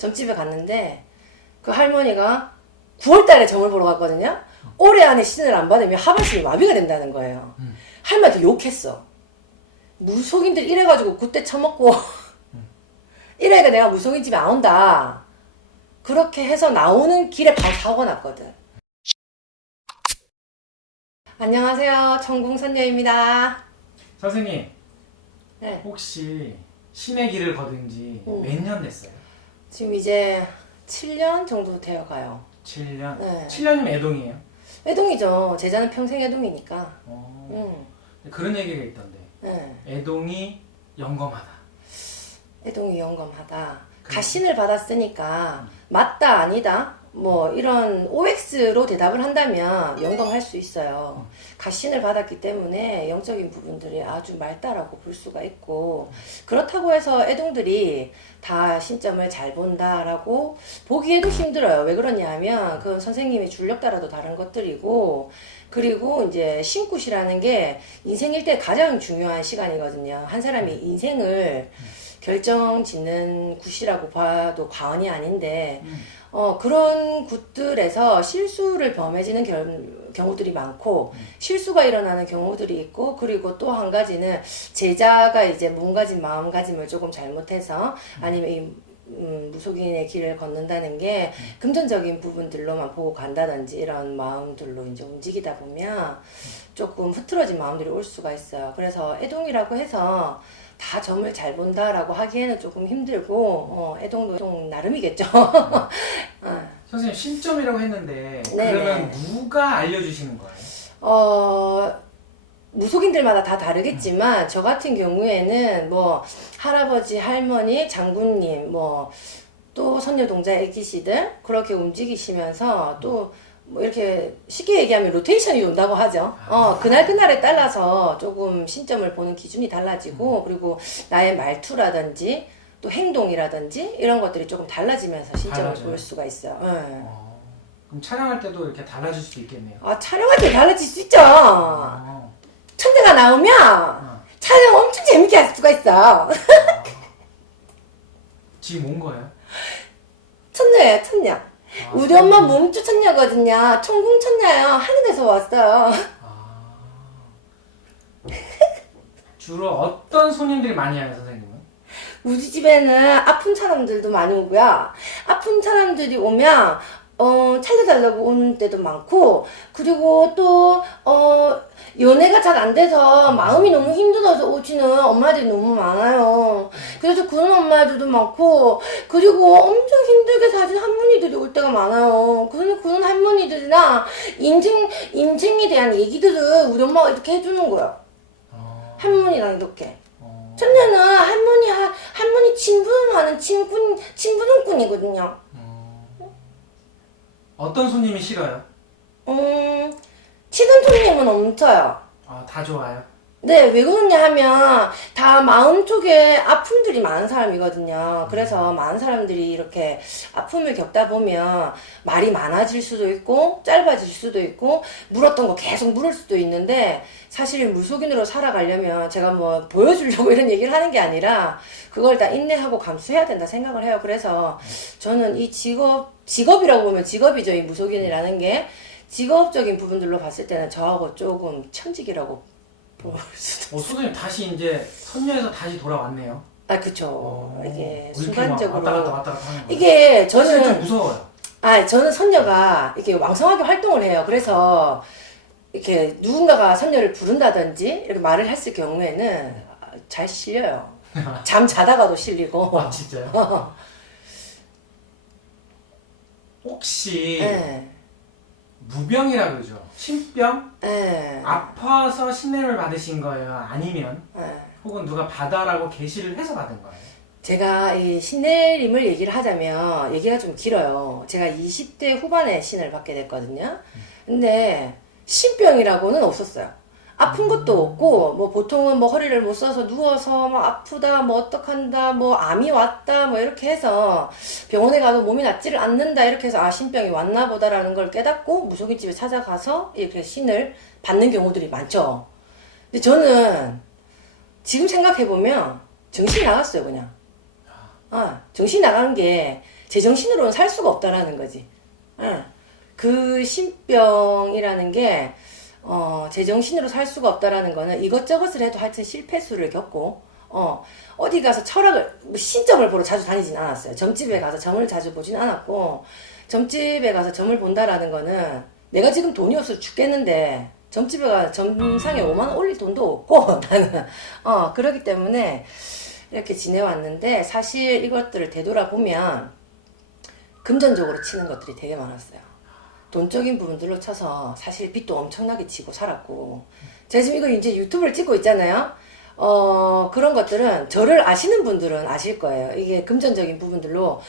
점집에 갔는데 그 할머니가 9월 달에 점을 보러 갔거든요. 올해 안에 신을 안 받으면 하반신이 마비가 된다는 거예요. 할머니한테 욕했어. 무속인들 이래가지고 그때 처먹고 이래가 내가 무속인 집에 안 온다. 그렇게 해서 나오는 길에 바로 사고가 났거든. 안녕하세요. 천궁선녀입니다. 선생님, 네. 혹시 신의 길을 거둔 지 몇 년 됐어요? 지금 이제 7년 정도 되어 가요. 7년? 네. 7년이면 애동이에요? 애동이죠. 제자는 평생 애동이니까. 그런 얘기가 있던데, 네. 애동이 영검하다. 애동이 영검하다. 가신을 받았으니까 맞다 아니다 뭐 이런 OX로 대답을 한다면 영검할 수 있어요. 가신을 받았기 때문에 영적인 부분들이 아주 맑다라고 볼 수가 있고, 그렇다고 해서 애동들이 다 신점을 잘 본다라고 보기에도 힘들어요. 왜 그러냐 하면 그건 선생님의 줄력 따라도 다른 것들이고, 그리고 이제 신굿이라는 게 인생일 때 가장 중요한 시간이거든요. 한 사람이 인생을 결정 짓는 굿이라고 봐도 과언이 아닌데, 그런 굿들에서 실수를 범해지는 경우들이 많고, 실수가 일어나는 경우들이 있고, 그리고 또 한 가지는 제자가 이제 몸가짐, 마음가짐을 조금 잘못해서, 아니면 이 무속인의 길을 걷는다는 게 금전적인 부분들로만 보고 간다든지 이런 마음들로 이제 움직이다 보면 조금 흐트러진 마음들이 올 수가 있어요. 그래서 애동이라고 해서 다 점을 잘 본다라고 하기에는 조금 힘들고, 애동도 애동 나름이겠죠. 선생님, 신점이라고 했는데, 네네. 그러면 누가 알려주시는 거예요? 무속인들마다 다 다르겠지만, 저 같은 경우에는 뭐, 할아버지, 할머니, 장군님, 뭐, 또 선녀동자 애기씨들, 그렇게 움직이시면서 또, 뭐 이렇게 쉽게 얘기하면 로테이션이 돈다고 하죠. 그날에 따라서 조금 신점을 보는 기준이 달라지고, 그리고 나의 말투라든지 또 행동이라든지 이런 것들이 조금 달라지면서 신점을 달라져요? 볼 수가 있어요. 그럼 촬영할 때도 이렇게 달라질 수도 있겠네요. 촬영할 때 달라질 수 있죠. 어. 천대가 나오면 촬영 엄청 재밌게 할 수가 있어. 지금 온 거예요? 천녀예요, 천녀. 우리 엄마 몸주 천녀거든요. 천궁 천녀예요. 하늘에서 왔어요. 주로 어떤 손님들이 많이 와요, 선생님은? 우리 집에는 아픈 사람들도 많이 오고요. 아픈 사람들이 오면 살려달라고 오는 때도 많고, 그리고 또 연애가 잘 안 돼서 마음이 너무 힘들어서 오시는 엄마들이 너무 많아요. 그래서 그런 엄마들도 많고, 그리고 엄청 힘들게 사신 할머니들이 올 때가 많아요. 그런 할머니들이나 인생에 대한 얘기들을 우리 엄마가 이렇게 해주는 거예요. 할머니랑 이렇게. 천녀는 할머니 친분하는 친분꾼이거든요. 어떤 손님이 싫어요? 치는 손님은 없어요. 다 좋아요? 네, 왜 그러냐 하면 다 마음 쪽에 아픔들이 많은 사람이거든요. 그래서 많은 사람들이 이렇게 아픔을 겪다 보면 말이 많아질 수도 있고 짧아질 수도 있고 물었던 거 계속 물을 수도 있는데, 사실 무속인으로 살아가려면 제가 뭐 보여주려고 이런 얘기를 하는 게 아니라 그걸 다 인내하고 감수해야 된다 생각을 해요. 그래서 저는 이 직업이라고 보면 직업이죠. 이 무속인이라는 게 직업적인 부분들로 봤을 때는 저하고 조금 천직이라고 볼 수도. 선생님 다시 이제 선녀에서 다시 돌아왔네요. 그쵸. 이게 이렇게 순간적으로. 막 왔다 갔다 하는 거예요. 이게 사실 좀 저는, 무서워요. 저는 선녀가 이렇게 왕성하게 활동을 해요. 그래서 이렇게 누군가가 선녀를 부른다든지 이렇게 말을 했을 경우에는 잘 실려요. 잠 자다가도 실리고. 진짜요? 혹시 네. 무병이라 그러죠? 신병? 네. 아파서 신냄을 받으신 거예요? 아니면 네. 혹은 누가 받아라고 계시를 해서 받은 거예요? 제가 이 신내림을 얘기를 하자면 얘기가 좀 길어요. 제가 20대 후반에 신을 받게 됐거든요. 근데 신병이라고는 없었어요. 아픈 것도 없고, 뭐 보통은 뭐 허리를 못 써서 누워서 막 아프다, 뭐 어떡한다, 뭐 암이 왔다, 뭐 이렇게 해서 병원에 가도 몸이 낫지를 않는다, 이렇게 해서 신병이 왔나 보다라는 걸 깨닫고 무속인 집에 찾아가서 이렇게 신을 받는 경우들이 많죠. 근데 저는 지금 생각해보면 정신이 나갔어요, 그냥. 정신이 나가는 게 제정신으로는 살 수가 없다라는 거지. 예. 그 신병이라는 게 제정신으로 살 수가 없다라는 거는 이것저것을 해도 하여튼 실패수를 겪고 어디 가서 철학을 신점을 보러 자주 다니진 않았어요. 점집에 가서 점을 자주 보진 않았고, 점집에 가서 점을 본다라는 거는 내가 지금 돈이 없어서 죽겠는데 점집에 가서 점상에 5만 원 올릴 돈도 없고 나는 그렇기 때문에 이렇게 지내왔는데, 사실 이것들을 되돌아보면 금전적으로 치는 것들이 되게 많았어요. 돈적인 부분들로 쳐서 사실 빚도 엄청나게 지고 살았고, 제가 지금 이거 이제 유튜브를 찍고 있잖아요. 그런 것들은 저를 아시는 분들은 아실 거예요. 이게 금전적인 부분들로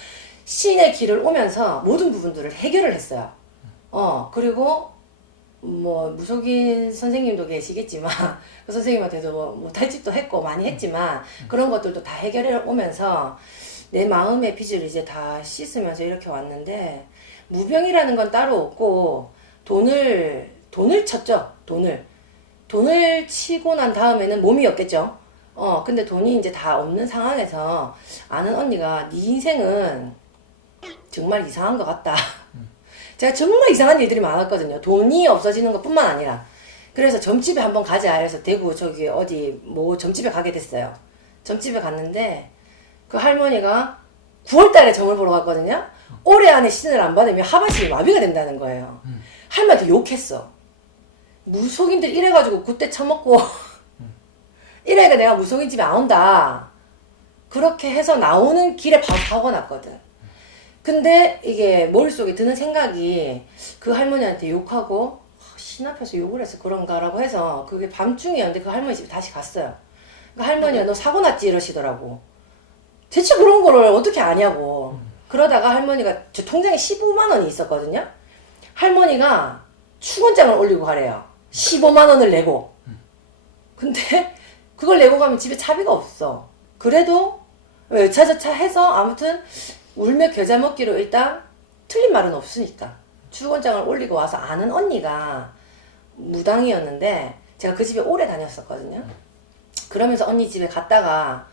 신의 길을 오면서 모든 부분들을 해결을 했어요. 그리고 뭐 무속인 선생님도 계시겠지만 그 선생님한테도 뭐 탈집도 했고 많이 했지만 그런 것들도 다 해결해 오면서 내 마음의 빚을 이제 다 씻으면서 이렇게 왔는데, 무병이라는 건 따로 없고 돈을 쳤죠. 돈을 치고 난 다음에는 몸이 없겠죠. 근데 돈이 이제 다 없는 상황에서 아는 언니가 네 인생은 정말 이상한 것 같다. 제가 정말 이상한 일들이 많았거든요. 돈이 없어지는 것 뿐만 아니라. 그래서 점집에 한번 가자 해서 대구 저기 어디 뭐 점집에 가게 됐어요. 점집에 갔는데 그 할머니가 9월 달에 점을 보러 갔거든요. 올해 안에 신을 안 받으면 하반신이 마비가 된다는 거예요. 할머니한테 욕했어. 무속인들 이래가지고 그때 처먹고 이래가 내가 무속인 집에 안 온다. 그렇게 해서 나오는 길에 바로 사고가 났거든. 근데 이게 머릿속에 드는 생각이 그 할머니한테 욕하고 신 앞에서 욕을 해서 그런가라고 해서, 그게 밤중이었는데 그 할머니 집에 다시 갔어요. 그 할머니가 너 사고 났지 이러시더라고. 대체 그런 거를 어떻게 아냐고. 그러다가 할머니가 저 통장에 15만 원이 있었거든요. 할머니가 축원장을 올리고 가래요. 15만 원을 내고. 근데 그걸 내고 가면 집에 차비가 없어. 그래도 여차저차 해서 아무튼 울며 겨자 먹기로 일단 틀린 말은 없으니까 축원장을 올리고 와서 아는 언니가 무당이었는데 제가 그 집에 오래 다녔었거든요. 그러면서 언니 집에 갔다가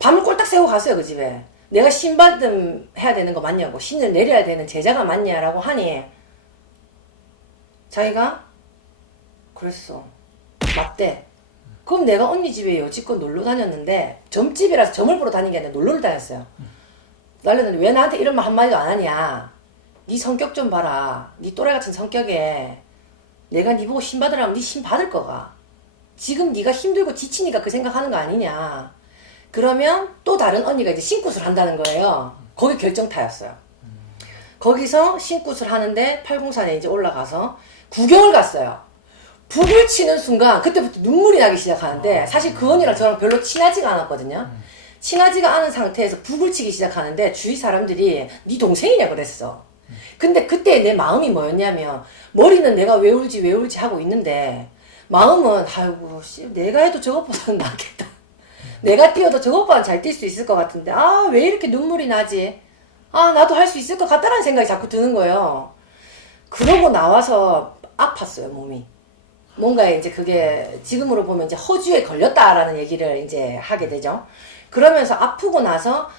밤을 꼴딱 새고 갔어요. 그 집에. 내가 신받음 해야 되는 거 맞냐고, 신을 내려야 되는 제자가 맞냐라고 하니 자기가 그랬어. 맞대. 그럼 내가 언니 집에 여지껏 놀러 다녔는데, 점집이라서 점을 보러 다닌 게 아니라 놀러를 다녔어요. 날렸는데 왜 나한테 이런 말 한마디도 안 하냐. 네 성격 좀 봐라. 네 또래 같은 성격에 내가 네 보고 신 받으라면 네 신 받을 거가. 지금 네가 힘들고 지치니까 그 생각하는 거 아니냐. 그러면 또 다른 언니가 이제 신굿을 한다는 거예요. 거기 결정타였어요. 거기서 신굿을 하는데 804에 이제 올라가서 구경을 갔어요. 북을 치는 순간 그때부터 눈물이 나기 시작하는데, 사실 그 언니랑 저랑 별로 친하지가 않았거든요. 친하지가 않은 상태에서 북을 치기 시작하는데 주위 사람들이 네 동생이냐 그랬어. 근데 그때 내 마음이 뭐였냐면, 머리는 내가 왜 울지 하고 있는데 마음은 아이고 씨, 내가 해도 저것보다는 낫겠다. 내가 뛰어도 저것보다는 잘 뛸 수 있을 것 같은데 왜 이렇게 눈물이 나지? 나도 할 수 있을 것 같다라는 생각이 자꾸 드는 거예요. 그러고 나와서 아팠어요, 몸이. 뭔가 이제 그게 지금으로 보면 이제 허주에 걸렸다라는 얘기를 이제 하게 되죠. 그러면서 아프고 나서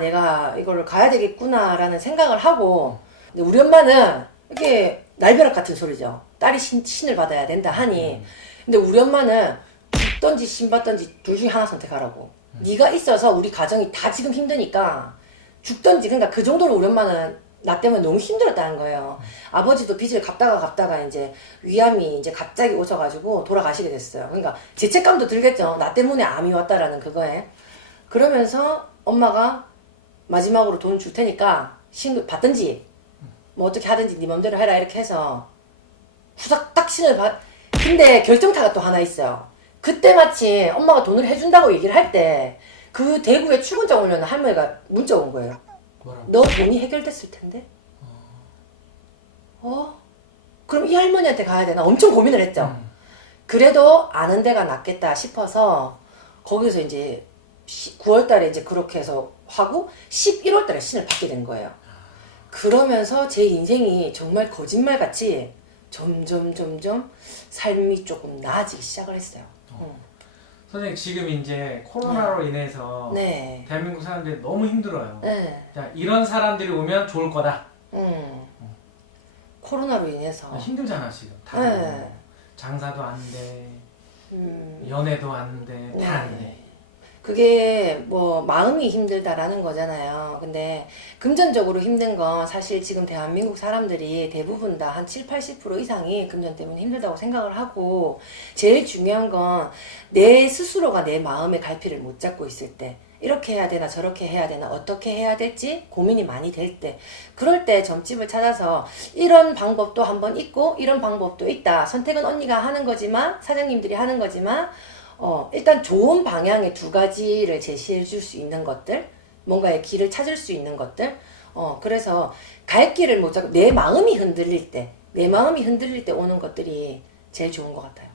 내가 이걸 가야 되겠구나라는 생각을 하고, 근데 우리 엄마는 이렇게 날벼락 같은 소리죠. 딸이 신을 받아야 된다 하니. 근데 우리 엄마는 죽던지 신 받던지 둘 중에 하나 선택하라고. 네가 있어서 우리 가정이 다 지금 힘드니까 죽던지. 그러니까 그 정도로 우리 엄마는 나 때문에 너무 힘들었다는 거예요. 아버지도 빚을 갚다가 이제 위암이 이제 갑자기 오셔가지고 돌아가시게 됐어요. 그러니까 죄책감도 들겠죠. 나 때문에 암이 왔다라는 그거에. 그러면서 엄마가 마지막으로 돈 줄 테니까 신 받든지 뭐 어떻게 하든지 네 맘대로 해라 이렇게 해서 후닥 딱 신을 받. 근데 결정타가 또 하나 있어요. 그때 마침 엄마가 돈을 해준다고 얘기를 할 때 그 대구에 출근장 오려는 할머니가 문자 온 거예요. 뭐라고? 너 돈이 해결됐을 텐데? 그럼 이 할머니한테 가야 되나? 엄청 고민을 했죠. 그래도 아는 데가 낫겠다 싶어서 거기서 이제 9월 달에 이제 그렇게 해서 하고 11월 달에 신을 받게 된 거예요. 그러면서 제 인생이 정말 점점 삶이 조금 나아지기 시작을 했어요. 선생님 지금 이제 코로나로 인해서 네. 대한민국 사람들이 너무 힘들어요. 네. 자, 이런 사람들이 오면 좋을 거다. 코로나로 인해서. 힘들잖아 지금. 다 네. 장사도 안 돼, 음, 연애도 안 돼, 네. 다 안 돼. 그게 뭐 마음이 힘들다라는 거잖아요. 근데 금전적으로 힘든 건 사실 지금 대한민국 사람들이 대부분 다 한 7, 80% 이상이 금전 때문에 힘들다고 생각을 하고, 제일 중요한 건 내 스스로가 내 마음의 갈피를 못 잡고 있을 때, 이렇게 해야 되나 저렇게 해야 되나 어떻게 해야 될지 고민이 많이 될 때, 그럴 때 점집을 찾아서 이런 방법도 한번 있고 이런 방법도 있다. 선택은 언니가 하는 거지만, 사장님들이 하는 거지만, 일단 좋은 방향의 두 가지를 제시해 줄 수 있는 것들, 뭔가의 길을 찾을 수 있는 것들, 그래서 갈 길을 못 잡고 내 마음이 흔들릴 때 오는 것들이 제일 좋은 것 같아요.